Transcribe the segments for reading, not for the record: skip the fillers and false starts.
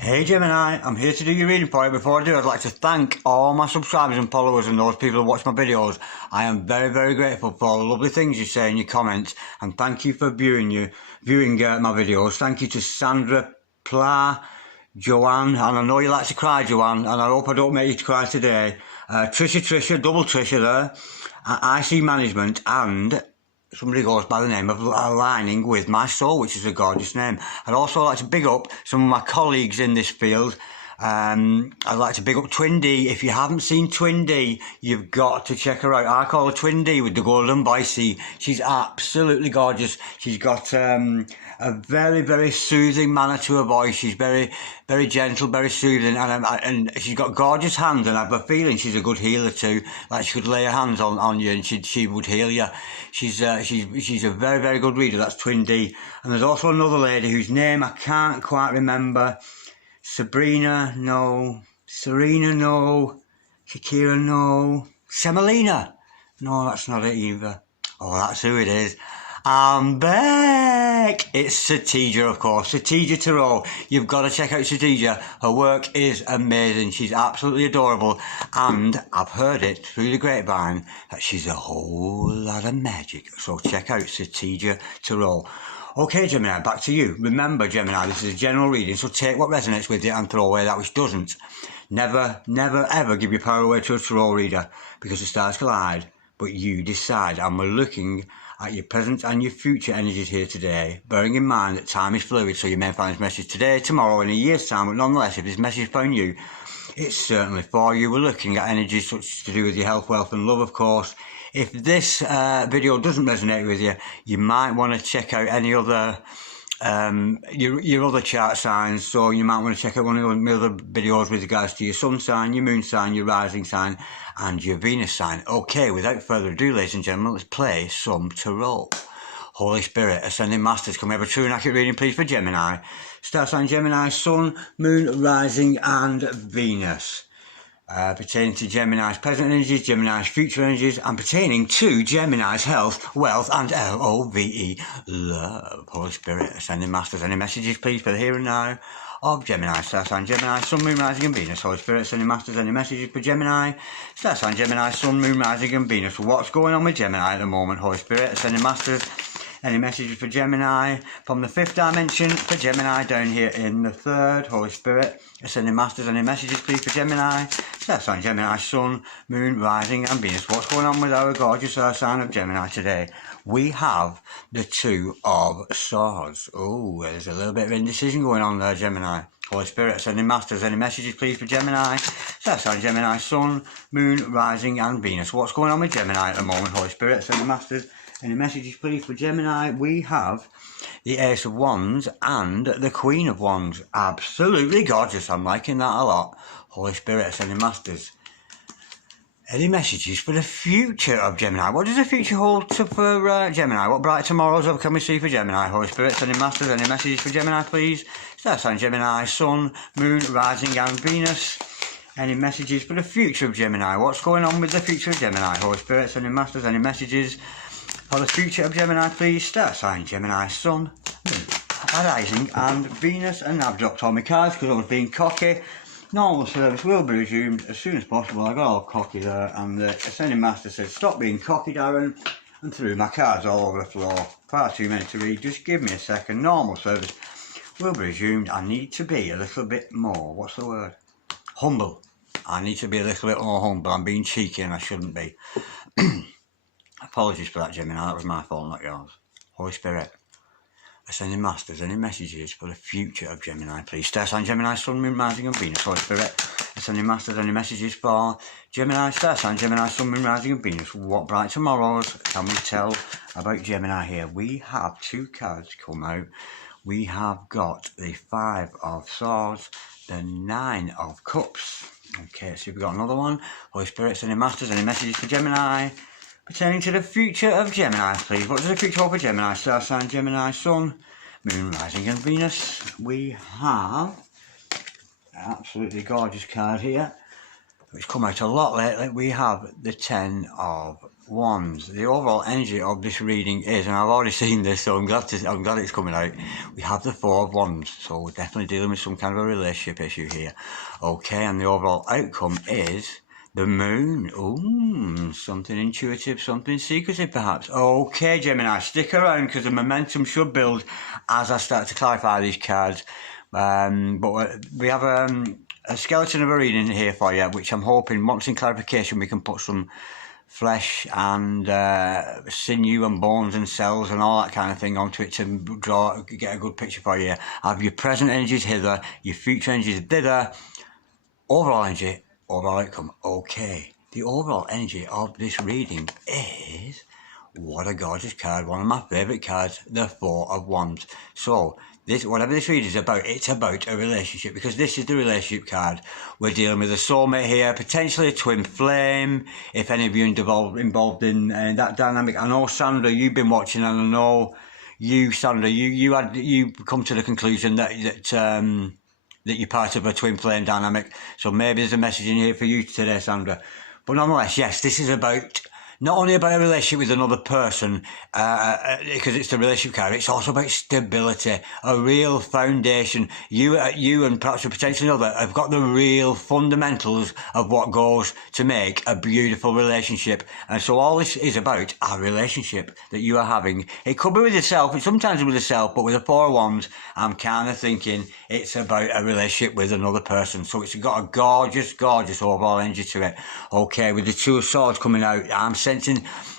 Hey Gemini, I'm here to do your reading for you. Before I do, I'd like to thank all my subscribers and followers and those people who watch my videos. I am very, very grateful for all the lovely things you say in your comments, and thank you for viewing my videos. Thank you to Sandra Pla, Joanne, and I know you like to cry, Joanne, and I hope I don't make you cry today. Trisha, double Trisha there, IC Management, and somebody goes by the name of Aligning With My Soul, which is a gorgeous name. I'd also like to big up some of my colleagues in this field. I'd like to big up Twin D. If you haven't seen Twin D, you've got to check her out. I call her Twin D with the golden voice. She's absolutely gorgeous. She's got a very, very soothing manner to her voice. She's very, very gentle, very soothing, and she's got gorgeous hands, and I have a feeling she's a good healer too. Like she could lay her hands on you and she would heal you. She's a very, very good reader. That's Twin D. And there's also another lady whose name I can't quite remember. Serena, no. Shakira, no. Semolina, no, that's not it either. Oh, that's who it is. I'm back! It's Satija, of course. Satija Tarot. You've got to check out Satija. Her work is amazing. She's absolutely adorable. And I've heard it through the grapevine that she's a whole lot of magic. So check out Satija Tarot. Okay, Gemini, back to you. Remember, Gemini, this is a general reading, so take what resonates with you and throw away that which doesn't. Never, never, ever give your power away to a tarot reader, because the stars collide, but you decide. And we're looking at your present and your future energies here today, bearing in mind that time is fluid, so you may find this message today, tomorrow, in a year's time, but nonetheless, if this message found you, it's certainly for you. We're looking at energies such to do with your health, wealth and love, of course. If this video doesn't resonate with you, you might want to check out any other your other chart signs. So you might want to check out one of my other videos with regards to your sun sign, your moon sign, your rising sign and your Venus sign. Okay, without further ado, ladies and gentlemen, let's play some tarot. Holy Spirit, Ascending Masters, can we have a true and accurate reading please for Gemini? Star sign Gemini, Sun, Moon, Rising and Venus. Pertaining to Gemini's present energies, Gemini's future energies, and pertaining to Gemini's health, wealth, and L-O-V-E, love. Holy Spirit, Ascending Masters, any messages, please, for the here and now of Gemini, Star sign Gemini, Sun, Moon, Rising, and Venus. Holy Spirit, Ascending Masters, any messages for Gemini, Star sign Gemini, Sun, Moon, Rising, and Venus. What's going on with Gemini at the moment? Holy Spirit, Ascending Masters, any messages for Gemini from the fifth dimension for Gemini down here in the third? Holy Spirit, Ascending Masters, any messages please for Gemini? Star sign Gemini, Sun, Moon, Rising and Venus. What's going on with our gorgeous sign of Gemini today? We have the Two of Swords. Oh, there's a little bit of indecision going on there, Gemini. Holy Spirit, Ascending Masters, any messages please for Gemini? Star sign Gemini, Sun, Moon, Rising and Venus. What's going on with Gemini at the moment? Holy Spirit, Ascending Masters, any messages please for Gemini? We have the Ace of Wands and the Queen of Wands. Absolutely gorgeous. I'm liking that a lot. Holy Spirit, Ascending Masters, any messages for the future of Gemini? What does the future hold for Gemini? What bright tomorrows can we see for Gemini? Holy Spirit, Ascending Masters, any messages for Gemini please? Star sign Gemini, Sun, Moon, Rising and Venus. Any messages for the future of Gemini? What's going on with the future of Gemini? Holy Spirit, Ascending Masters, any messages for the future of Gemini please? Star sign Gemini, Sun, Moon, Rising and Venus. And I've dropped all my cards because I was being cocky. Normal service will be resumed as soon as possible. I got all cocky there, and the Ascending Master said, stop being cocky, Darren, and threw my cards all over the floor. Far too many to read, just give me a second. Normal service will be resumed. I need to be a little bit more, what's the word? Humble. I need to be a little bit more humble. I'm being cheeky and I shouldn't be. Apologies for that, Gemini, that was my fault, not yours. Holy Spirit, Ascending Masters, any messages for the future of Gemini, please? Star sign Gemini, Sun, Moon, Rising and Venus. Holy Spirit, Ascending Masters, any messages for Gemini? Star sign Gemini, Sun, Moon, Rising and Venus. What bright tomorrows can we tell about Gemini here? We have two cards come out. We have got the Five of Swords, the Nine of Cups. Okay, so we've got another one. Holy Spirit, Ascending Masters, any messages for Gemini pertaining to the future of Gemini, please? What does the future hold for Gemini? Star sign Gemini, Sun, Moon, Rising and Venus. We have an absolutely gorgeous card here, which come out a lot lately. We have the Ten of Wands. The overall energy of this reading is, and I've already seen this, so I'm glad it's coming out. We have the Four of Wands, so we're definitely dealing with some kind of a relationship issue here. Okay, and the overall outcome is the Moon. Ooh, something intuitive, something secretive perhaps. Okay, Gemini, stick around because the momentum should build as I start to clarify these cards. But we have a skeleton of a reading here for you, which I'm hoping, once in clarification, we can put some flesh and sinew and bones and cells and all that kind of thing onto it to get a good picture for you. Have your present energies hither, your future energies thither, overall energy, overall outcome. Okay, the overall energy of this reading is, what a gorgeous card, one of my favourite cards, the Four of Wands. So, whatever this reading is about, it's about a relationship, because this is the relationship card. We're dealing with a soulmate here, potentially a twin flame, if any of you involved in that dynamic. I know, Sandra, you've been watching, and I know you, Sandra, you come to the conclusion that you're part of a twin flame dynamic. So maybe there's a message in here for you today, Sandra. But nonetheless, yes, this is about, not only about a relationship with another person, because it's the relationship card, it's also about stability, a real foundation. You and perhaps a potential other have got the real fundamentals of what goes to make a beautiful relationship. And so all this is about a relationship that you are having. It could be with yourself, it's sometimes with yourself, but with the Four of Wands, I'm kind of thinking it's about a relationship with another person. So it's got a gorgeous, gorgeous overall energy to it. Okay, with the Two of Swords coming out, I'm sensing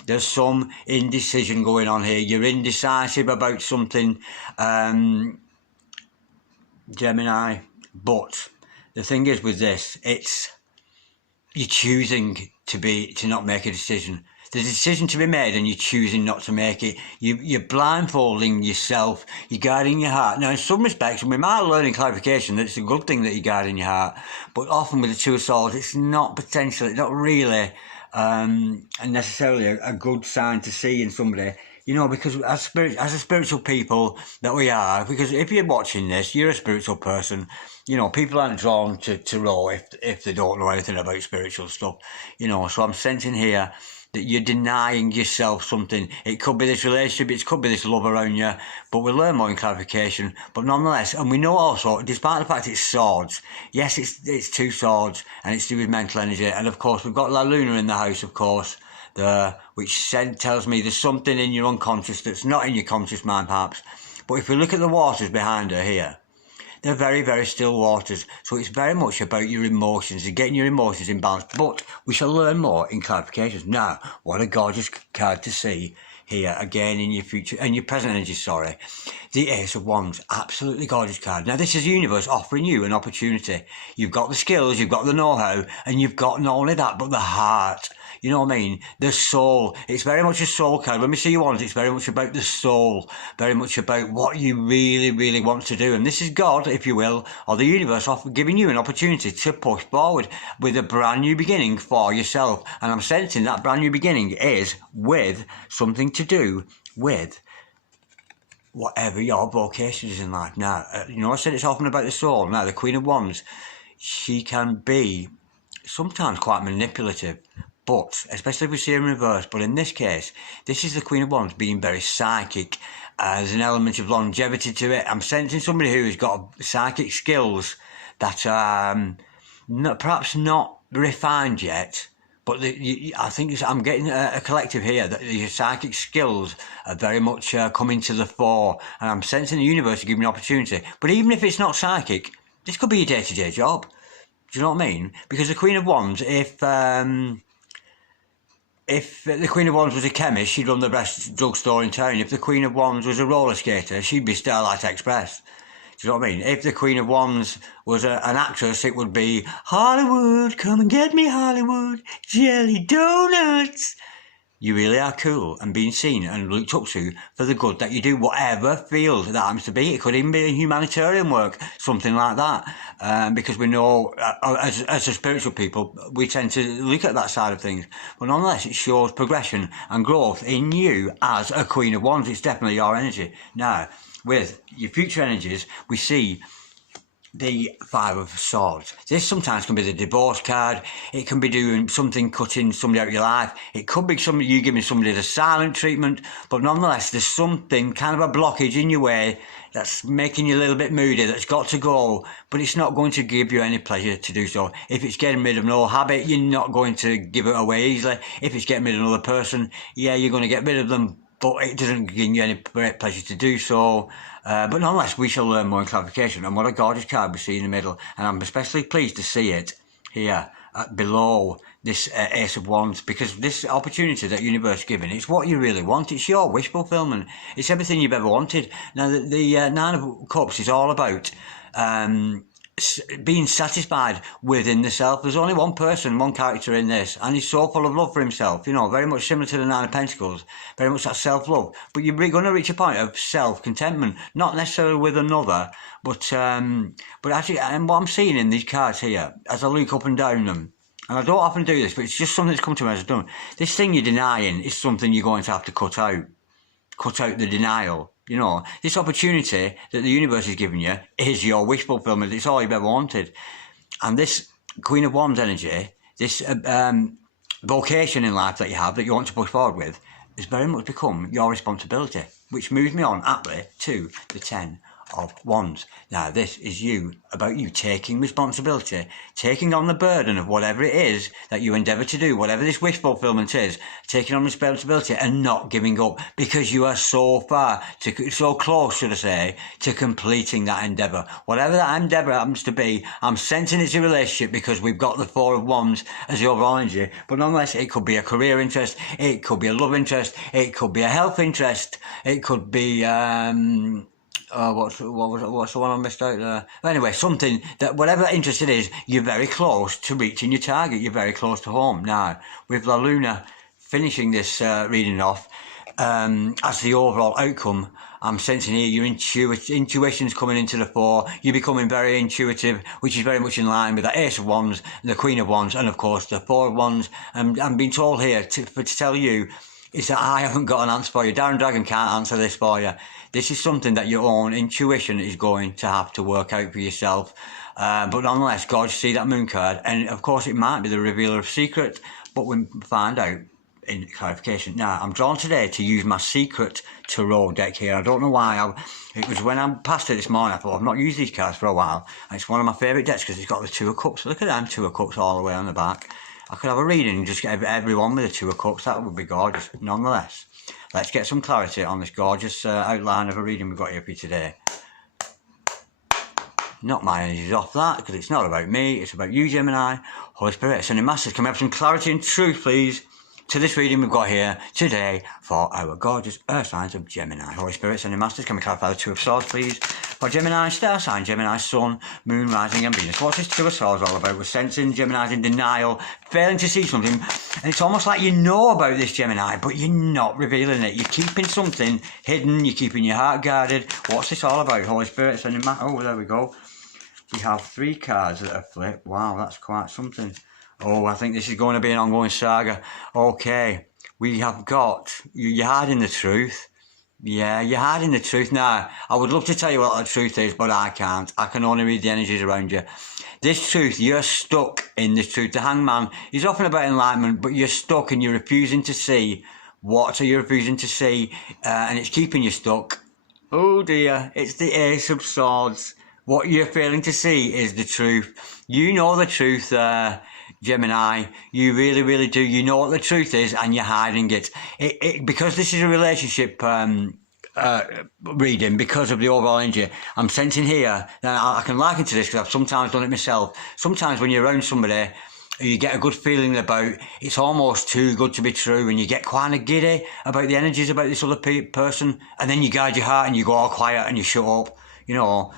there's some indecision going on here. You're indecisive about something, Gemini. But the thing is with this, it's you're choosing to not make a decision. There's a decision to be made and you're choosing not to make it. You're blindfolding yourself. You're guiding your heart. Now, in some respects, we might learn in clarification that it's a good thing that you're guiding your heart. But often with the Two of Swords, it's not really necessarily a good sign to see in somebody. You know, because as a spiritual people that we are, because if you're watching this, you're a spiritual person. You know, people aren't drawn to Tarot if they don't know anything about spiritual stuff. You know, so I'm sensing here that you're denying yourself something. It could be this relationship, it could be this love around you, but we'll learn more in clarification. But nonetheless, and we know also, despite the fact it's swords, yes, it's two swords, and it's to do with mental energy, and of course we've got La Luna in the house, of course, which tells me there's something in your unconscious that's not in your conscious mind perhaps. But if we look at the waters behind her here, they're very, very still waters. So it's very much about your emotions and getting your emotions in balance. But we shall learn more in clarifications. Now, what a gorgeous card to see here again in your future, and your present energy, sorry. The Ace of Wands, absolutely gorgeous card. Now, this is the universe offering you an opportunity. You've got the skills, you've got the know-how, and you've got not only that, but the heart. You know what I mean? The soul. It's very much a soul card. When we see Wands, it's very much about the soul. Very much about what you really, really want to do. And this is God, if you will, or the universe giving you an opportunity to push forward with a brand new beginning for yourself. And I'm sensing that brand new beginning is with something to do with whatever your vocation is in life. Now, you know, I said it's often about the soul. Now, the Queen of Wands, she can be sometimes quite manipulative. But, especially if we see her in reverse, but in this case, this is the Queen of Wands being very psychic. There's an element of longevity to it. I'm sensing somebody who has got psychic skills that are perhaps not refined yet, but I think I'm getting a collective here that your psychic skills are very much coming to the fore, and I'm sensing the universe to give me an opportunity. But even if it's not psychic, this could be your day-to-day job. Do you know what I mean? Because the Queen of Wands, if the Queen of Wands was a chemist, she'd run the best drugstore in town. If the Queen of Wands was a roller skater, she'd be Starlight Express. Do you know what I mean? If the Queen of Wands was an actress, it would be Hollywood, come and get me Hollywood, jelly donuts. You really are cool and being seen and looked up to for the good that you do, whatever field that happens to be. It could even be humanitarian work, something like that. Because we know, as a spiritual people, we tend to look at that side of things. But nonetheless, it shows progression and growth in you as a Queen of Wands. It's definitely your energy. Now, with your future energies, we see the Five of Swords. This sometimes can be the divorce card. It can be doing something, cutting somebody out of your life. It could be you giving somebody the silent treatment, but nonetheless, there's something, kind of a blockage in your way that's making you a little bit moody, that's got to go, but it's not going to give you any pleasure to do so. If it's getting rid of an old habit, you're not going to give it away easily. If it's getting rid of another person, yeah, you're going to get rid of them, but it doesn't give you any great pleasure to do so. But nonetheless, we shall learn more in clarification. And what a gorgeous card we see in the middle. And I'm especially pleased to see it here below this Ace of Wands, because this opportunity that universe is giving, it's what you really want. It's your wish fulfillment. It's everything you've ever wanted. Now, the Nine of Cups is all about being satisfied within the self. There's only one person, one character in this, and he's so full of love for himself, you know, very much similar to the Nine of Pentacles, very much that self-love. But you're going to reach a point of self-contentment, not necessarily with another, but actually, and what I'm seeing in these cards here, as I look up and down them, and I don't often do this, but it's just something that's come to me as I've done. This thing you're denying is something you're going to have to cut out. Cut out the denial. You know, this opportunity that the universe is giving you is your wish fulfillment. It's all you've ever wanted. And this Queen of Wands energy, this vocation in life that you have, that you want to push forward with, has very much become your responsibility, which moves me on aptly to the Ten of Wands. Now, this is about you taking responsibility, taking on the burden of whatever it is that you endeavour to do, whatever this wish fulfillment is, taking on responsibility and not giving up, because you are so close, should I say, to completing that endeavour. Whatever that endeavour happens to be, I'm sensing it's a relationship, because we've got the Four of Wands as the overall energy, but nonetheless, it could be a career interest, it could be a love interest, it could be a health interest, it could be what's the one I missed out there? Anyway, something that, whatever interest it is, you're very close to reaching your target. You're very close to home. Now, with La Luna finishing this reading off, as the overall outcome, I'm sensing here your intuition's coming into the fore. You're becoming very intuitive, which is very much in line with the Ace of Wands, the Queen of Wands, and of course the Four of Wands. And I'm being told here to tell you is that I haven't got an answer for you. Darren Dragon can't answer this for you. This is something that your own intuition is going to have to work out for yourself. But nonetheless, God, you see that Moon card, and of course it might be the revealer of secret, but we'll find out in clarification. Now, I'm drawn today to use my secret tarot deck here. I don't know why. It was when I passed it this morning, I thought, I've not used these cards for a while. And it's one of my favourite decks because it's got the Two of Cups. Look at them Two of Cups all the way on the back. I could have a reading and just get everyone with the Two of Cups. That would be gorgeous. Nonetheless, let's get some clarity on this gorgeous outline of a reading we've got here for you today. Not my energies off that, because it's not about me. It's about you, Gemini. Holy Spirit, sending masters, can we have some clarity and truth, please, to this reading we've got here today for our gorgeous earth signs of Gemini. Holy Spirit, sending masters, can we clarify the Two of Swords, please? For Gemini star sign, Gemini sun, moon, rising and Venus. What's this Two of Swords all about? We're sensing Gemini's in denial, failing to see something. And it's almost like you know about this, Gemini, but you're not revealing it. You're keeping something hidden. You're keeping your heart guarded. What's this all about? Holy Spirit, sending masters. Oh, there we go. We have 3 cards that are flipped. Wow, that's quite something. Oh, I think this is going to be an ongoing saga. Okay, we have got, you're hiding the truth. Yeah, you're hiding the truth. Now, I would love to tell you what the truth is, but I can't. I can only read the energies around you. This truth, you're stuck in this truth. The Hangman is often about enlightenment, but you're stuck and you're refusing to see. What are you refusing to see? And it's keeping you stuck. Oh dear, it's the Ace of Swords. What you're failing to see is the truth. You know the truth, Gemini. You really, really do. You know what the truth is, and you're hiding it. Because this is a relationship reading, because of the overall energy, I'm sensing here, now I can liken to this because I've sometimes done it myself. Sometimes when you're around somebody you get a good feeling about, it's almost too good to be true, and you get kind of giddy about the energies about this other person, and then you guard your heart and you go all quiet and you shut up, you know.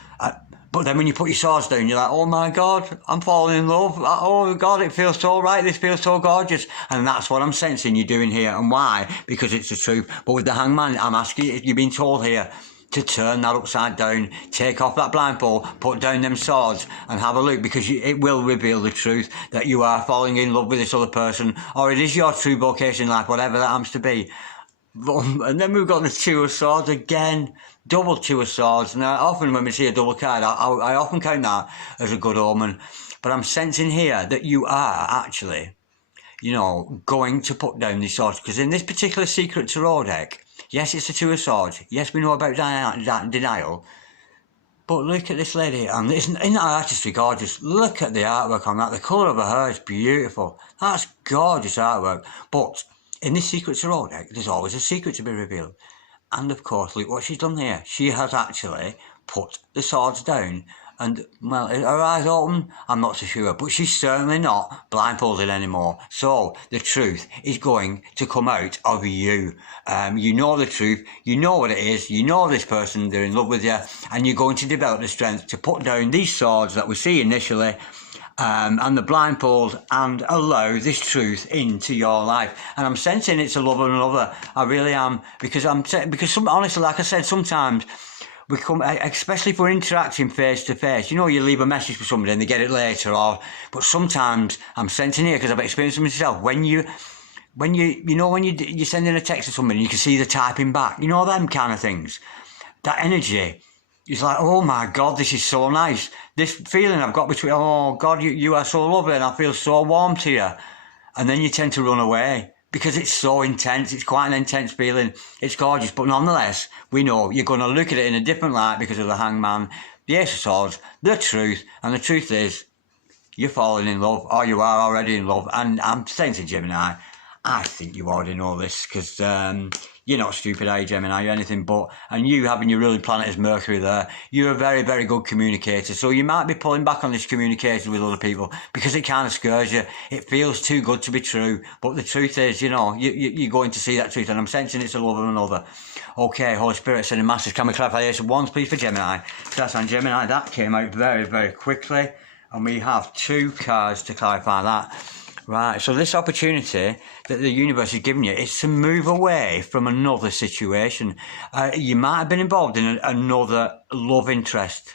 But then when you put your swords down, you're like, oh my God, I'm falling in love. Oh God, it feels so right. This feels so gorgeous. And that's what I'm sensing you're doing here. And why? Because it's the truth. But with the Hangman, I'm asking you, you've been told here to turn that upside down, take off that blindfold, put down them swords and have a look, because it will reveal the truth that you are falling in love with this other person, or it is your true vocation in life, whatever that happens to be. And then we've got the Two of Swords again, double Two of Swords. Now, often when we see a double card, I often count that as a good omen. But I'm sensing here that you are actually, going to put down these swords. Because in this particular Secret Tarot deck, yes, it's the Two of Swords. Yes, we know about denial. But look at this lady, and isn't that artistry gorgeous? Look at the artwork on that. The colour of her hair is beautiful. That's gorgeous artwork. But in this Secret Tarot deck, there's always a secret to be revealed. And of course, look what she's done here. She has actually put the swords down. And, well, her eyes open? I'm not so sure. But she's certainly not blindfolded anymore. So, the truth is going to come out of you. You know the truth. You know what it is. You know this person. They're in love with you. And you're going to develop the strength to put down these swords that we see initially. And the blindfold, and allow this truth into your life. And I'm sensing it's a love of another. I really am. Because honestly, like I said, sometimes we come, especially if we're interacting face to face, you leave a message for somebody and they get it later, but sometimes I'm sensing here, because I've experienced it myself, when you're sending a text to somebody and you can see the typing back, them kind of things, that energy is like, oh my God, this is so nice. This feeling I've got between, oh God, you are so lovely and I feel so warm to you. And then you tend to run away because it's so intense. It's quite an intense feeling. It's gorgeous, but nonetheless, we know you're going to look at it in a different light because of the Hangman, the Ace of Swords, the truth. And the truth is, you're falling in love, or you are already in love. And I'm saying to Gemini, I think you already know this, because you're not stupid, are you, Gemini? You're anything but. And you having your ruling planet as Mercury there, you're a very, very good communicator. So you might be pulling back on this communication with other people because it kind of scares you. It feels too good to be true. But the truth is, you're going to see that truth. And I'm sensing it's a love of another. Okay, Holy Spirit sending masters. Can we clarify this once, please, for Gemini? That's on Gemini. That came out very, very quickly. And we have 2 cards to clarify that. Right, so this opportunity that the universe is giving you is to move away from another situation. You might have been involved in another love interest,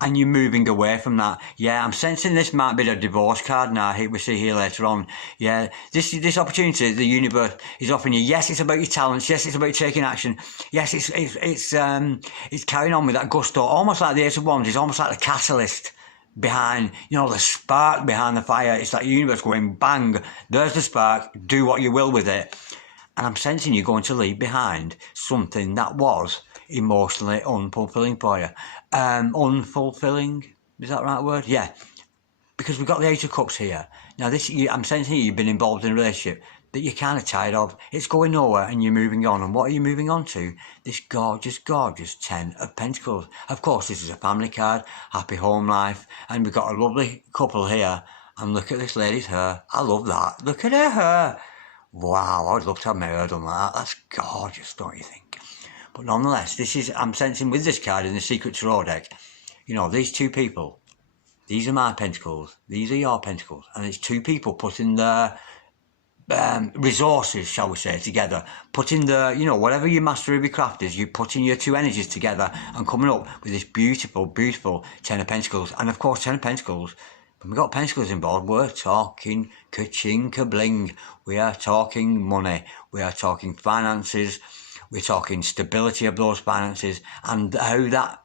and you're moving away from that. Yeah, I'm sensing this might be the divorce card now, we see here later on. Yeah, this opportunity the universe is offering you. Yes, it's about your talents. Yes, it's about taking action. Yes, it's carrying on with that gusto, almost like the Ace of Wands. It's almost like the catalyst behind, the spark behind the fire. It's like the universe going bang, there's the spark, do what you will with it. And I'm sensing you're going to leave behind something that was emotionally unfulfilling for you. Unfulfilling, is that the right word? Yeah, because we've got the Eight of Cups here. Now I'm sensing you've been involved in a relationship that you're kind of tired of. It's going nowhere and you're moving on. And what are you moving on to? This gorgeous, gorgeous 10 of Pentacles. Of course, this is a family card, happy home life. And we've got a lovely couple here. And look at this lady's hair. I love that. Look at her hair. Wow, I'd love to have my hair done like that. That's gorgeous, don't you think? But nonetheless, I'm sensing with this card in the Secret Tarot deck, these 2 people, these are my Pentacles, these are your Pentacles. And it's 2 people putting their resources, shall we say, together, putting whatever your mastery of your craft is, you're putting your 2 energies together and coming up with this beautiful, beautiful 10 of Pentacles. And of course, 10 of Pentacles, when we've got Pentacles involved, we're talking ka-ching, ka-bling. We are talking money. We are talking finances. We're talking stability of those finances and how that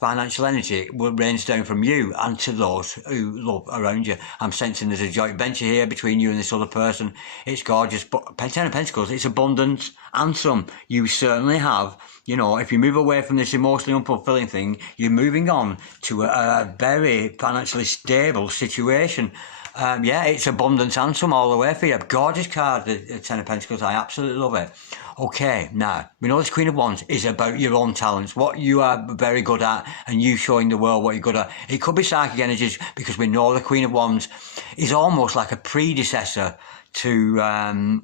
financial energy will rain down from you and to those who love around you. I'm sensing there's a joint venture here between you and this other person. It's gorgeous, but 10 of Pentacles, it's abundance and some. You certainly have, if you move away from this emotionally unfulfilling thing, you're moving on to a very financially stable situation. It's abundance and some all the way for you. Gorgeous card, the 10 of Pentacles. I absolutely love it. Okay, now, we know this Queen of Wands is about your own talents, what you are very good at, and you showing the world what you're good at. It could be psychic energies, because we know the Queen of Wands is almost like a predecessor to the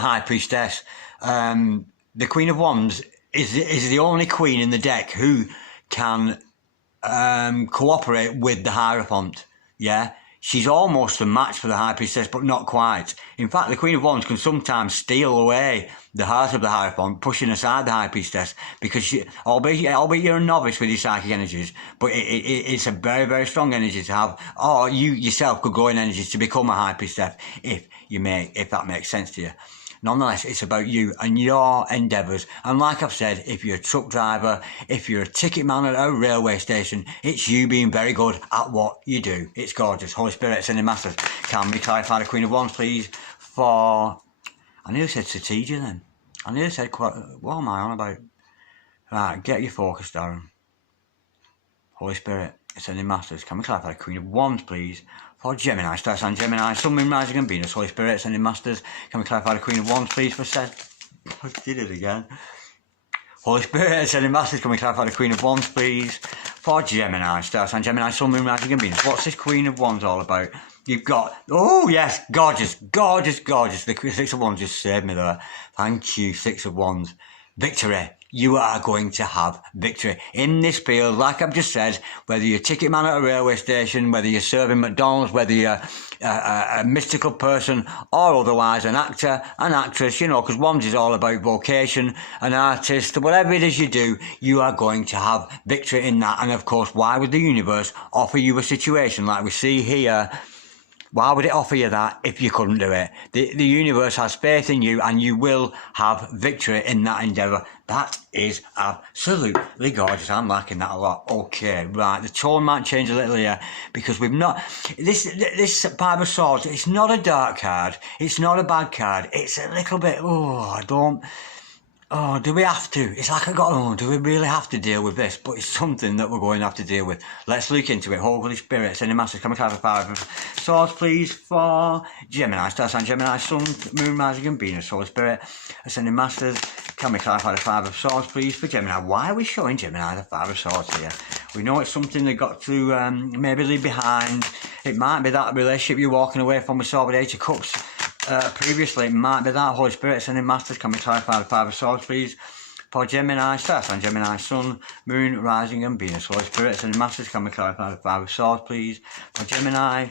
High Priestess. The Queen of Wands is the only queen in the deck who can cooperate with the Hierophant, yeah? She's almost a match for the High Priestess, but not quite. In fact, the Queen of Wands can sometimes steal away the heart of the Hierophant, pushing aside the High Priestess, because albeit you're a novice with your psychic energies, but it's a very, very strong energy to have, or you yourself could go in energies to become a High Priestess, if that makes sense to you. nonetheless, it's about you and your endeavours. And like I've said, if you're a truck driver, if you're a ticket man at a railway station, it's you being very good at what you do. It's gorgeous. Holy Spirit, Ascending Masters, can we clarify the Queen of Wands, please, for... I nearly said strategia then. I nearly said, what am I on about? Right, get your focus down. Holy Spirit, Ascending Masters, can we clarify the Queen of Wands, please, for Gemini, Star Sign Gemini, Sun, Moon, Rising and Venus. Holy Spirit, Ascending Masters, can we clarify the Queen of Wands, please, for I did it again. Holy Spirit, Ascending Masters, can we clarify the Queen of Wands, please, for Gemini, Star Sign Gemini, Sun, Moon, Rising and Venus. What's this Queen of Wands all about? You've got, oh yes, gorgeous, gorgeous, gorgeous. The Six of Wands just saved me there. Thank you, Six of Wands. Victory. You are going to have victory in this field, like I've just said, whether you're a ticket man at a railway station, whether you're serving McDonald's, whether you're a mystical person or otherwise an actor, an actress, you know, because Wands is all about vocation, an artist, whatever it is you do, you are going to have victory in that. And of course, why would the universe offer you a situation like we see here? Why would it offer you that if you couldn't do it? The universe has faith in you and you will have victory in that endeavour. That is absolutely gorgeous. I'm liking that a lot. Okay, right. The tone might change a little here because we've not... This Five of Swords, it's not a dark card. It's not a bad card. It's a little bit... Oh, do we have to? It's like do we really have to deal with this? But it's something that we're going to have to deal with. Let's look into it. Holy Spirit, Ascending Masters, can we clarify Five of Swords, please, for Gemini, Star Sign Gemini, Sun, Moon, Rising and Venus. Holy Spirit, Ascending Masters, can we clarify the Five of Swords, please, for Gemini? Why are we showing Gemini the Five of Swords here? We know it's something they got to maybe leave behind. It might be that relationship you're walking away from. We saw with Eight of Cups. Previously, it might be that. Holy Spirit, Ascending Masters, can we clarify the Five of Swords, please, for Gemini, Star Sign Gemini, Sun, Moon, Rising and Venus. Holy Spirit, Ascending Masters, can we clarify the Five of Swords, please, for Gemini?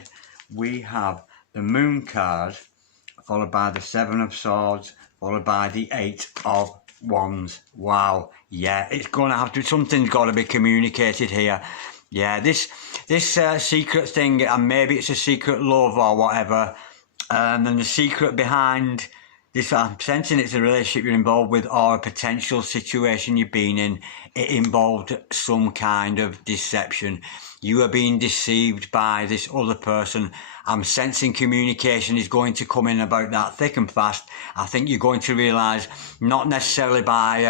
We have the Moon card, followed by the Seven of Swords, followed by the Eight of Wands. Wow, yeah, it's going to have to, something's got to be communicated here. Yeah, this secret thing, and maybe it's a secret love or whatever. And the secret behind this, I'm sensing it's a relationship you're involved with or a potential situation you've been in. It involved some kind of deception. You are being deceived by this other person. I'm sensing communication is going to come in about that thick and fast. I think you're going to realise, not necessarily by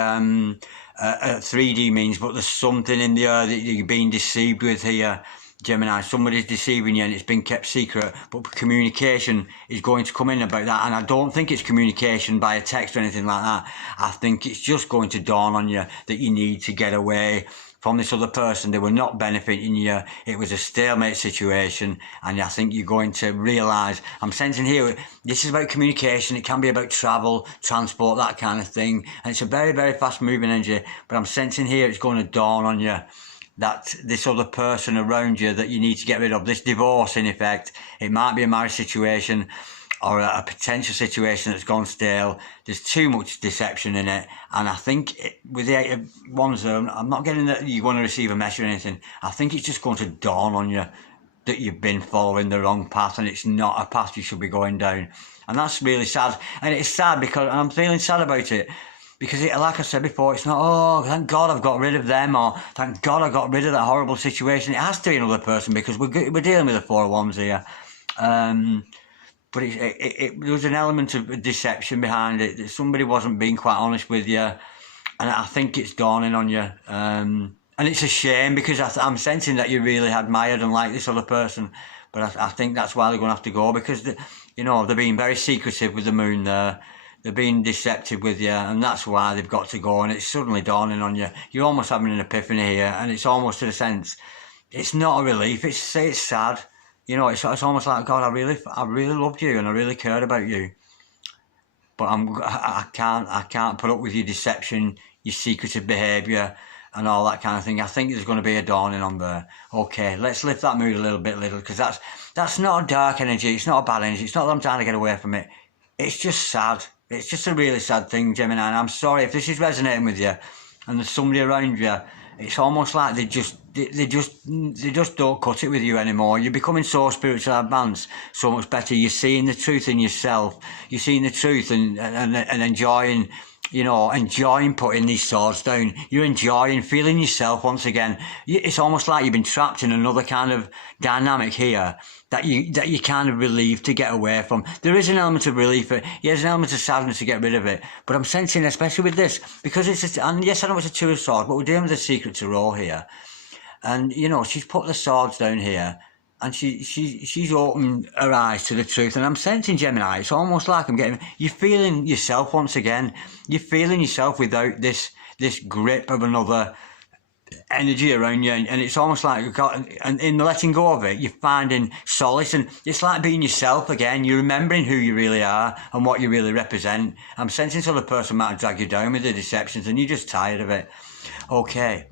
3D means, but there's something in the air that you're being deceived with here. Gemini, somebody's deceiving you and it's been kept secret, but communication is going to come in about that. And I don't think it's communication by a text or anything like that. I think it's just going to dawn on you that you need to get away from this other person. They were not benefiting you. It was a stalemate situation. And I think you're going to realise, I'm sensing here, this is about communication. It can be about travel, transport, that kind of thing. And it's a very, very fast moving energy. But I'm sensing here it's going to dawn on you that this other person around you that you need to get rid of, this divorce in effect, it might be a marriage situation or a potential situation that's gone stale. There's too much deception in it. And I think with the Eight of Wands, I'm not getting that you're going to receive a message or anything. I think it's just going to dawn on you that you've been following the wrong path and it's not a path you should be going down. And that's really sad. And it's sad because I'm feeling sad about it. Because, like I said before, it's not, oh, thank God I've got rid of them, or thank God I got rid of that horrible situation. It has to be another person because we're dealing with the Four of Wands here. But there was an element of deception behind it. Somebody wasn't being quite honest with you. And I think it's dawning on you. And it's a shame because I'm sensing that you really admired and liked this other person. But I think that's why they're going to have to go because, they're being very secretive with the moon there. They're being deceptive with you, and that's why they've got to go, and it's suddenly dawning on you. You're almost having an epiphany here, and it's almost to the sense, it's not a relief, it's sad. It's almost like, God, I really loved you, and I really cared about you. But I can't put up with your deception, your secretive behaviour, and all that kind of thing. I think there's going to be a dawning on there. Okay, let's lift that mood a little bit, because that's not a dark energy, it's not a bad energy, it's not that I'm trying to get away from it. It's just sad. It's just a really sad thing, Gemini, and I'm sorry if this is resonating with you and there's somebody around you it's almost like they just don't cut it with you anymore. You're becoming so spiritually advanced, so much better. You're seeing the truth in yourself. You're seeing the truth and enjoying, enjoying putting these swords down. You're enjoying feeling yourself once again. It's almost like you've been trapped in another kind of dynamic here that you kind of relieved to get away from. There is an element of relief. There's an element of sadness to get rid of it. But I'm sensing, especially with this, because and yes, I know it's a two of swords, but we're dealing with a secret tarot here. And, she's put the swords down here, and she's opened her eyes to the truth. And I'm sensing, Gemini, it's almost like you're feeling yourself once again. You're feeling yourself without this grip of another energy around you, and it's almost like and in the letting go of it, you're finding solace, and it's like being yourself again. You're remembering who you really are and what you really represent. I'm sensing some other person might drag you down with the deceptions, and you're just tired of it. Okay.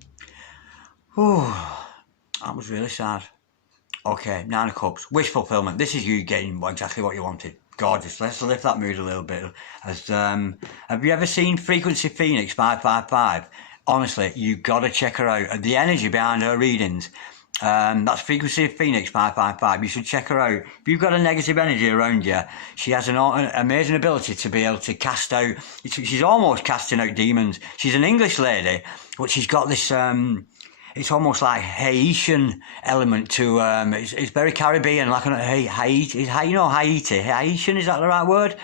Whew. That was really sad. Okay, 9 of Cups, wish fulfillment. This is you getting exactly what you wanted. Gorgeous. Let's lift that mood a little bit. Have you ever seen Frequency Phoenix 555? Honestly, you've got to check her out. The energy behind her readings, that's Frequency Phoenix 555. You should check her out. If you've got a negative energy around you, she has an amazing ability to be able to cast out. She's almost casting out demons. She's an English lady, but she's got this. It's almost like Haitian element to. It's very Caribbean, like Haiti. Haitian, is that the right word?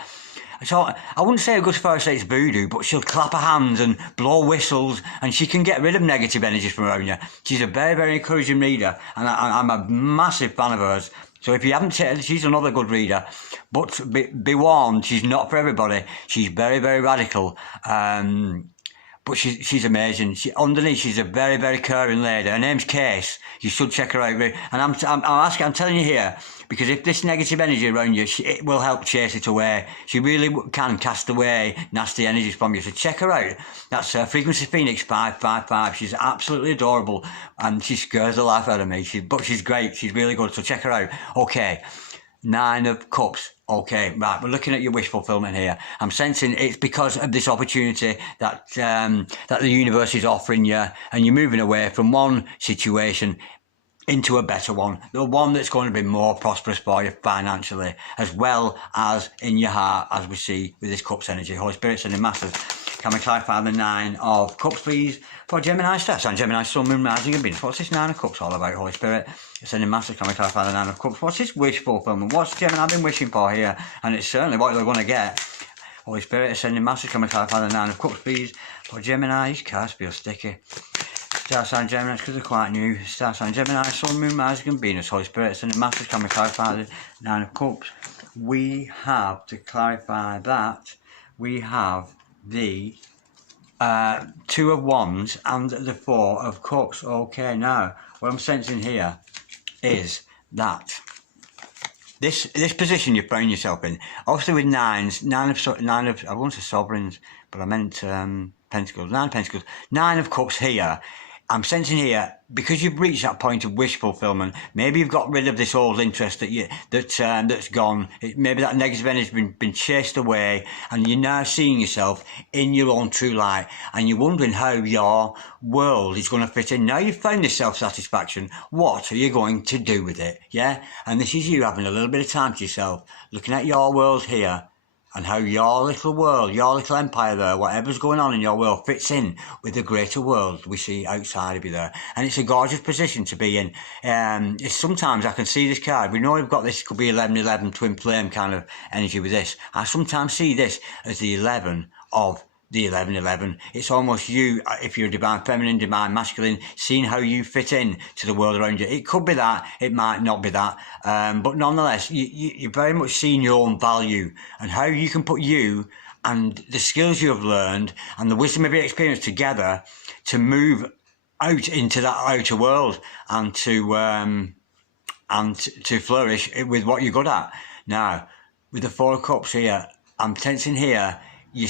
So I wouldn't say it goes as far as say it's voodoo, but she'll clap her hands and blow whistles, and she can get rid of negative energies from around you. She's a very, very encouraging reader, and I'm a massive fan of hers. So if you haven't seen, she's another good reader. But be warned, she's not for everybody. She's very, very radical. But she's amazing. Underneath, she's a very, very caring lady. Her name's Case. You should check her out. And I'm telling you here, because if this negative energy around you, it will help chase it away. She really can cast away nasty energies from you. So check her out. That's Frequency Phoenix 555. She's absolutely adorable, and she scares the life out of me. But she's great. She's really good. So check her out. Okay. 9 of Cups. Okay, right, we're looking at your wish fulfillment here. I'm sensing it's because of this opportunity that the universe is offering you, and you're moving away from one situation into a better one, the one that's going to be more prosperous for you financially, as well as in your heart, as we see with this Cups energy. Holy Spirit sending masses. Can we clarify the 9 of Cups, please, for Gemini stars and Gemini Sun, Moon, Rising and Venus? What's this 9 of Cups all about, Holy Spirit? Sending masses. Can we clarify the 9 of Cups? What's this wish fulfillment? What's Gemini been wishing for here? And it's certainly what they're going to get. Holy Spirit is sending masses. Can we clarify the 9 of Cups, please, for Gemini? These cards feel sticky. Star sign Gemini, because they're quite new. Star sign Gemini, Sun, Moon, Rising and Venus. Holy Spirit sending masses. Can we clarify the 9 of Cups? We have, to clarify that, we have the 2 of Wands and the 4 of Cups. Okay, now what I'm sensing here is that this position you found yourself in, obviously with nine of I won't say sovereigns, but I meant pentacles, 9 pentacles, 9 of Cups here. I'm sensing here, because you've reached that point of wish fulfillment, maybe you've got rid of this old interest that's gone. Maybe that negative energy has been chased away, and you're now seeing yourself in your own true light, and you're wondering how your world is going to fit in. Now you've found this self-satisfaction, what are you going to do with it? Yeah? And this is you having a little bit of time to yourself, looking at your world here, and how your little world, your little empire there, whatever's going on in your world fits in with the greater world we see outside of you there. And it's a gorgeous position to be in. It's sometimes I can see this card. We know we've got this, could be 11-11 twin flame kind of energy with this. I sometimes see this as the 11 of the 11-11. It's almost you, if you're divine feminine, divine masculine, seeing how you fit in to the world around you. It could be that, it might not be that, but nonetheless, you're very much seeing your own value and how you can put you and the skills you have learned and the wisdom of your experience together to move out into that outer world and to flourish with what you're good at. Now, with the 4 of Cups here, I'm sensing here, you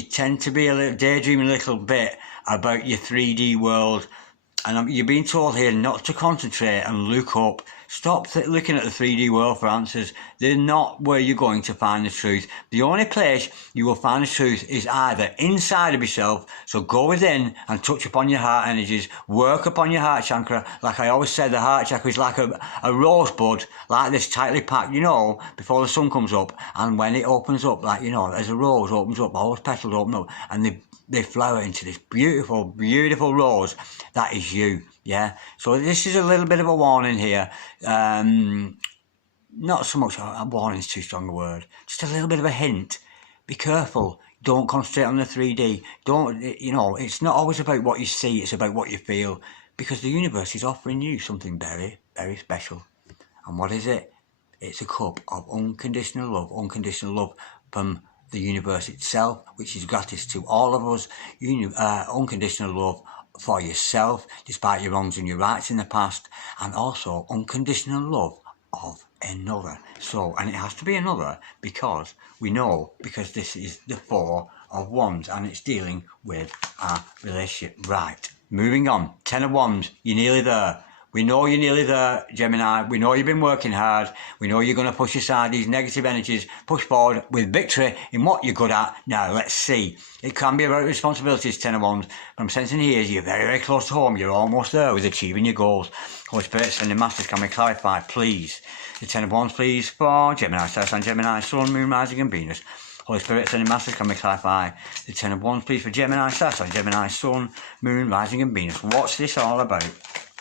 tend to be daydreaming a little bit about your 3D world, and you're being told here not to concentrate and look up Stop looking at the 3D world for answers. They're not where you're going to find the truth. The only place you will find the truth is either inside of yourself. So go within and touch upon your heart energies. Work upon your heart chakra. Like I always say, the heart chakra is like a rosebud, like this, tightly packed, before the sun comes up. And when it opens up, like, as a rose opens up, all those petals open up, and they flower into this beautiful, beautiful rose. That is you, yeah? So this is a little bit of a warning here. Not so much, a warning is too strong a word. Just a little bit of a hint. Be careful. Don't concentrate on the 3D. It's not always about what you see, it's about what you feel. Because the universe is offering you something very, very special. And what is it? It's a cup of unconditional love from the universe itself, which is gratis to all of us. Unconditional love for yourself, despite your wrongs and your rights in the past, and also unconditional love of another. So, and it has to be another because this is the Four of Wands and it's dealing with our relationship. Right, moving on. 10 of Wands, you're nearly there. We know you're nearly there, Gemini. We know you've been working hard. We know you're going to push aside these negative energies, push forward with victory in what you're good at. Now, let's see. It can be about responsibilities, 10 of Wands. But I'm sensing here you're very, very close to home. You're almost there with achieving your goals. Holy Spirit, sending masters, can we clarify, please? The 10 of Wands, please, for Gemini, Star Sign, Gemini, Sun, Moon, Rising and Venus. Holy Spirit, sending masters, can we clarify? The 10 of Wands, please, for Gemini, Star Sign, Gemini, Sun, Moon, Rising and Venus. What's this all about?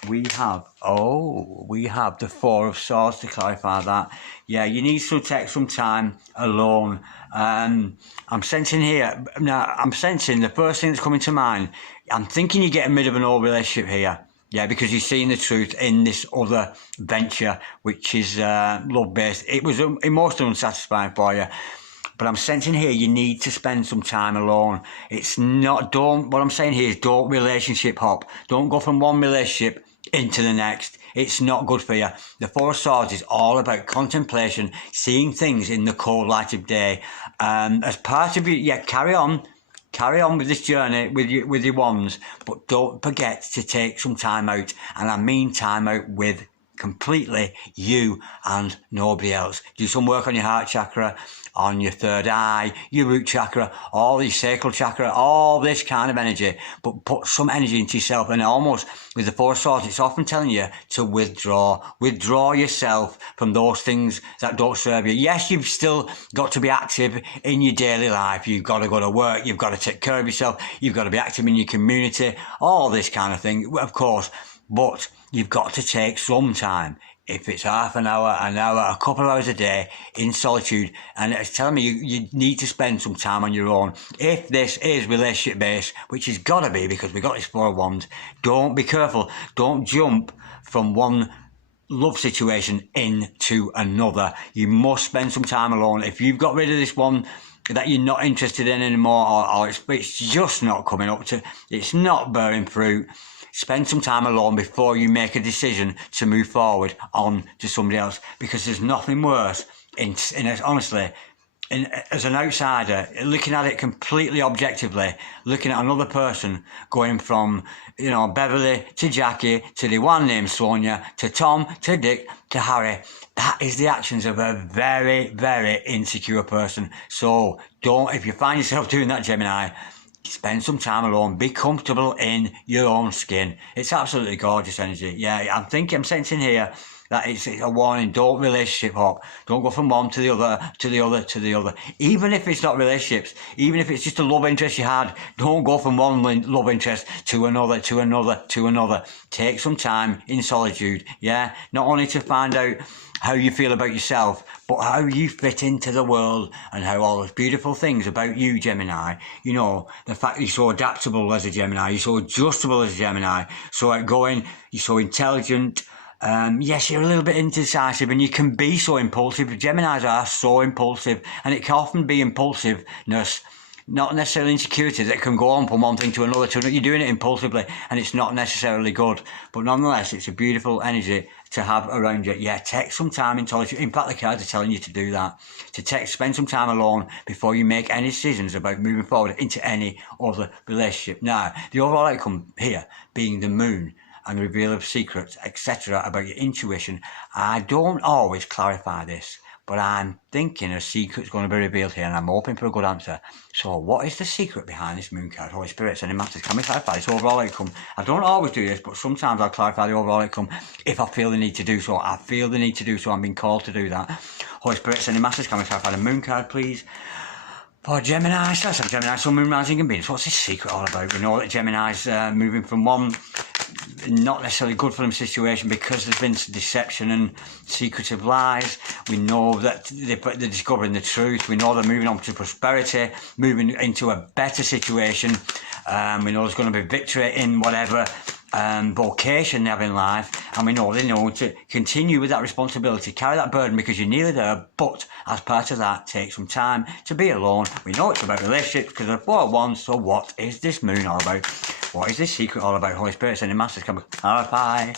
We have the Four of Swords to clarify that. Yeah, you need to take some time alone. I'm sensing here, now I'm sensing the first thing that's coming to mind, I'm thinking you're getting rid of an old relationship here. Yeah, because you're seeing the truth in this other venture, which is love-based. It was emotionally unsatisfying for you. But I'm sensing here you need to spend some time alone. What I'm saying here is don't relationship hop. Don't go from one relationship into the next. It's not good for you. The Four of Swords is all about contemplation, seeing things in the cold light of day. As part of carry on with this journey with your wands, but don't forget to take some time out, and I mean time out with completely you and nobody else. Do some work on your heart chakra, on your third eye, your root chakra, all your sacral chakra, all this kind of energy, but put some energy into yourself. And almost with the Four of Swords, it's often telling you to withdraw yourself from those things that don't serve you. Yes, you've still got to be active in your daily life. You've got to go to work, you've got to take care of yourself, you've got to be active in your community, all this kind of thing, of course, but you've got to take some time. If it's half an hour, a couple of hours a day in solitude, and it's telling me you need to spend some time on your own. If this is relationship based, which has got to be because we got this Four of Wands, be careful. Don't jump from one love situation into another. You must spend some time alone. If you've got rid of this one that you're not interested in anymore, or it's just not coming up to, it's not bearing fruit, spend some time alone before you make a decision to move forward on to somebody else, because there's nothing worse honestly, as an outsider, looking at it completely objectively, looking at another person going from, Beverly to Jackie to the one named Sonia to Tom to Dick to Harry. That is the actions of a very, very insecure person. So if you find yourself doing that, Gemini, spend some time alone. Be comfortable in your own skin. It's absolutely gorgeous energy. Yeah, I'm sensing here that it's a warning. Don't relationship hop. Don't go from one to the other, to the other, to the other. Even if it's not relationships, even if it's just a love interest you had, don't go from one love interest to another, to another, to another. Take some time in solitude. Yeah, not only to find out how you feel about yourself, but how you fit into the world, and how all those beautiful things about you, Gemini, the fact that you're so adaptable as a Gemini, you're so adjustable as a Gemini, so outgoing, you're so intelligent. Yes, you're a little bit indecisive and you can be so impulsive. Geminis are so impulsive, and it can often be impulsiveness, not necessarily insecurity, that can go on from one thing to another. You're doing it impulsively and it's not necessarily good, but nonetheless, it's a beautiful energy to have around you. Yeah, take some time in solitude. In fact, the cards are telling you to do that. Spend some time alone before you make any decisions about moving forward into any other relationship. Now, the overall outcome here being the Moon and the reveal of secrets, etc. about your intuition. I don't always clarify this, but I'm thinking a secret's going to be revealed here, and I'm hoping for a good answer. So what is the secret behind this moon card? Holy Spirit, Sending Masters, can we clarify this overall outcome? I don't always do this, but sometimes I'll clarify the overall outcome if I feel the need to do so. I feel the need to do so. I'm being called to do that. Holy Spirit, Sending Masters, can we clarify the moon card, please? For Gemini, that's a Gemini, Sun, Moon, Rising and Venus. What's this secret all about? We know that Gemini's moving from one not necessarily good for them situation because there's been deception and secretive lies. We know that they're discovering the truth. We know they're moving on to prosperity, moving into a better situation. We know there's going to be victory in whatever vocation they have in life, and we know they know to continue with that responsibility, carry that burden because you're nearly there, but as part of that, take some time to be alone. We know it's about relationships because they're 4 1, so what is this moon all about? What is this secret all about? Holy Spirit, Sending Masters, can we clarify?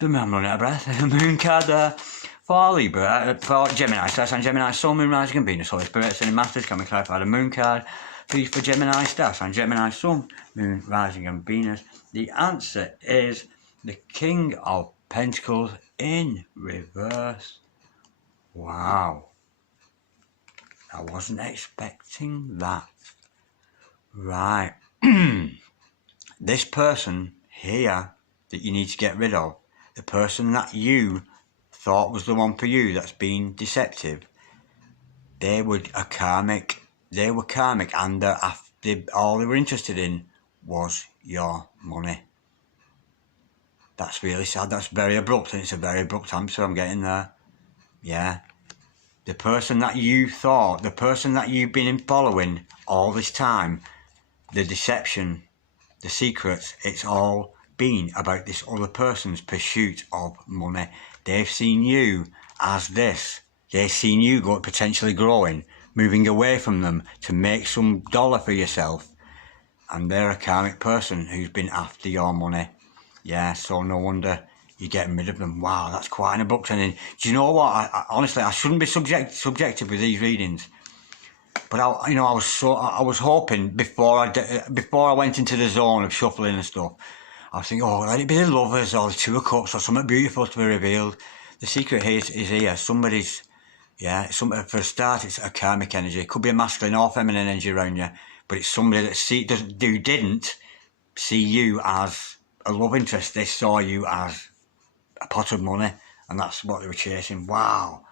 I'm running out of breath. The moon card there for Libra, for Gemini, so that's on Gemini, Sun, Moon, Rising and Venus. Holy Spirit, Sending Masters, can we clarify the moon card? Please for Gemini stars and Gemini, Sun, Moon, Rising and Venus. The answer is the King of Pentacles in reverse. Wow. I wasn't expecting that. Right. This person here that you need to get rid of, the person that you thought was the one for you that's been deceptive, they were a karmic. They were karmic, and all they were interested in was your money. That's really sad. That's very abrupt, and it's a very abrupt answer I'm getting there. Yeah. The person that you thought, the person that you've been following all this time, the deception, the secrets, it's all been about this other person's pursuit of money. They've seen you as this. They've seen you potentially growing, moving away from them to make some dollar for yourself. And they're a karmic person who's been after your money. Yeah, so no wonder you're getting rid of them. Wow, that's quite an abrupt ending. Do you know what? I honestly, I shouldn't be subjective with these readings. But I was hoping before I went into the zone of shuffling and stuff, I was thinking, oh, let it be the Lovers or the Two of Cups or something beautiful to be revealed. The secret here is here. Somebody's, for a start, it's a karmic energy. It could be a masculine or feminine energy around you, but it's somebody that didn't see you as a love interest. They saw you as a pot of money, and that's what they were chasing. Wow.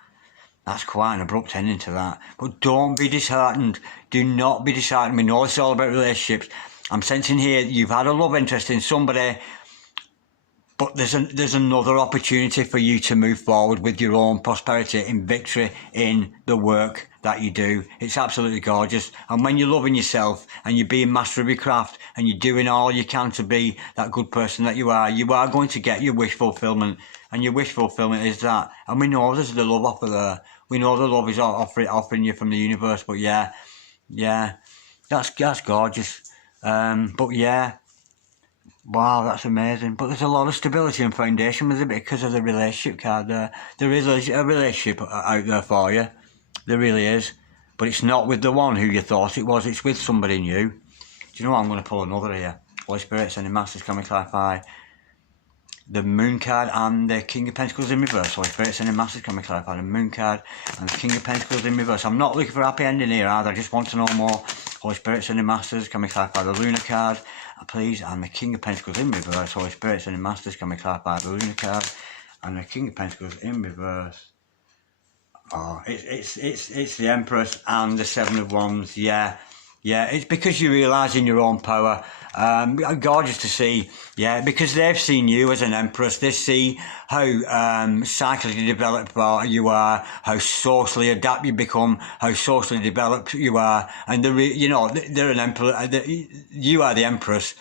That's quite an abrupt ending to that. But don't be disheartened. Do not be disheartened. We know it's all about relationships. I'm sensing here that you've had a love interest in somebody, but there's another opportunity for you to move forward with your own prosperity in victory in the work that you do. It's absolutely gorgeous. And when you're loving yourself and you're being master of your craft and you're doing all you can to be that good person that you are going to get your wish fulfillment. And your wish fulfillment is that. And we know there's the love offer there. We know the love is offering you from the universe. But yeah, that's gorgeous. But yeah, wow, that's amazing. But there's a lot of stability and foundation with it because of the relationship card there. There is a relationship out there for you. There really is. But it's not with the one who you thought it was. It's with somebody new. Do you know what? I'm going to pull another here. Holy Spirit, Sending Masters, can we clarify the Moon card and the King of Pentacles in reverse? Holy Spirit, Sending Masters, can we clarify the Moon card and the King of Pentacles in reverse? I'm not looking for a happy ending here either. I just want to know more. Holy Spirit, Sending Masters, can we clarify the Lunar card, please, and the King of Pentacles in reverse? Holy Spirit, Sending Masters, can we clarify the Lunar card and the King of Pentacles in reverse? Oh, it's the Empress and the Seven of Wands. Yeah, it's because you're realising your own power. Gorgeous to see. Yeah, because they've seen you as an Empress. They see how psychically developed you are, how socially adept you become, how socially developed you are, and they're an Emperor. You are the Empress.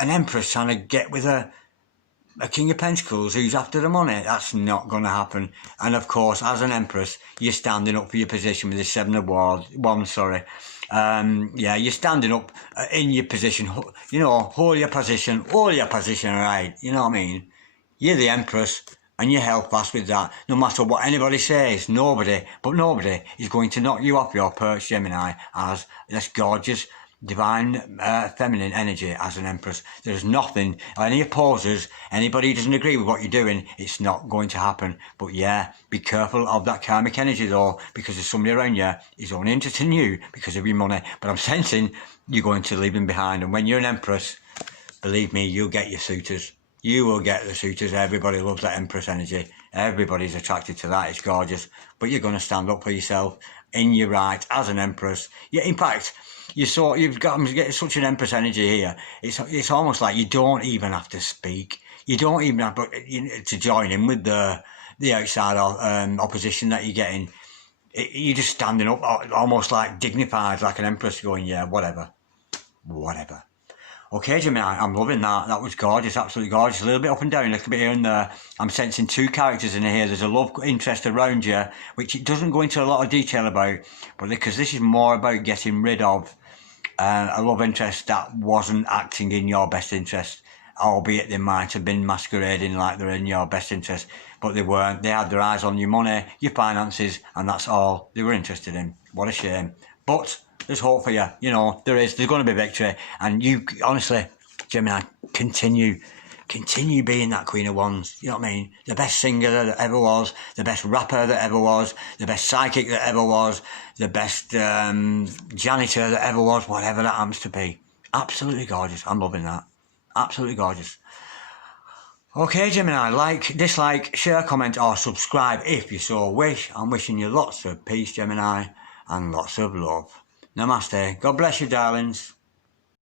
An Empress trying to get with a King of Pentacles who's after the money. That's not going to happen. And of course, as an Empress, you're standing up for your position with the Seven of Wands. You're standing up in your position. Hold your position right. You know what I mean? You're the Empress, and you held fast with that. No matter what anybody says, nobody is going to knock you off your perch, Gemini, as this gorgeous divine feminine energy as an empress. There's nothing, any opposers, anybody who doesn't agree with what you're doing, it's not going to happen. But yeah, be careful of that karmic energy though, because there's somebody around you who's only interested in you because of your money. But I'm sensing you're going to leave them behind. And when you're an empress, believe me, you'll get your suitors. You will get the suitors. Everybody loves that empress energy. Everybody's attracted to that. It's gorgeous. But you're going to stand up for yourself in your right as an empress. Yeah, in fact, you've got such an empress energy here. It's almost like you don't even have to speak. You don't even have to join in with the outside opposition that you're getting. You're just standing up, almost like dignified, like an empress, going, yeah, whatever. Okay, Gemini, I'm loving that. That was gorgeous, absolutely gorgeous. A little bit up and down, a little bit here and there. I'm sensing two characters in here. There's a love interest around you, which it doesn't go into a lot of detail about, but because this is more about getting rid of a love interest that wasn't acting in your best interest, albeit they might have been masquerading like they're in your best interest, but they weren't. They had their eyes on your money, your finances, and that's all they were interested in. What a shame. But there's hope for you. You know, there's going to be victory. And you, honestly, Gemini, continue being that Queen of Wands. You know what I mean? The best singer that ever was, the best rapper that ever was, the best psychic that ever was, the best janitor that ever was, whatever that happens to be. Absolutely gorgeous. I'm loving that. Absolutely gorgeous. Okay, Gemini, like, dislike, share, comment, or subscribe if you so wish. I'm wishing you lots of peace, Gemini, and lots of love. Namaste. God bless you, darlings.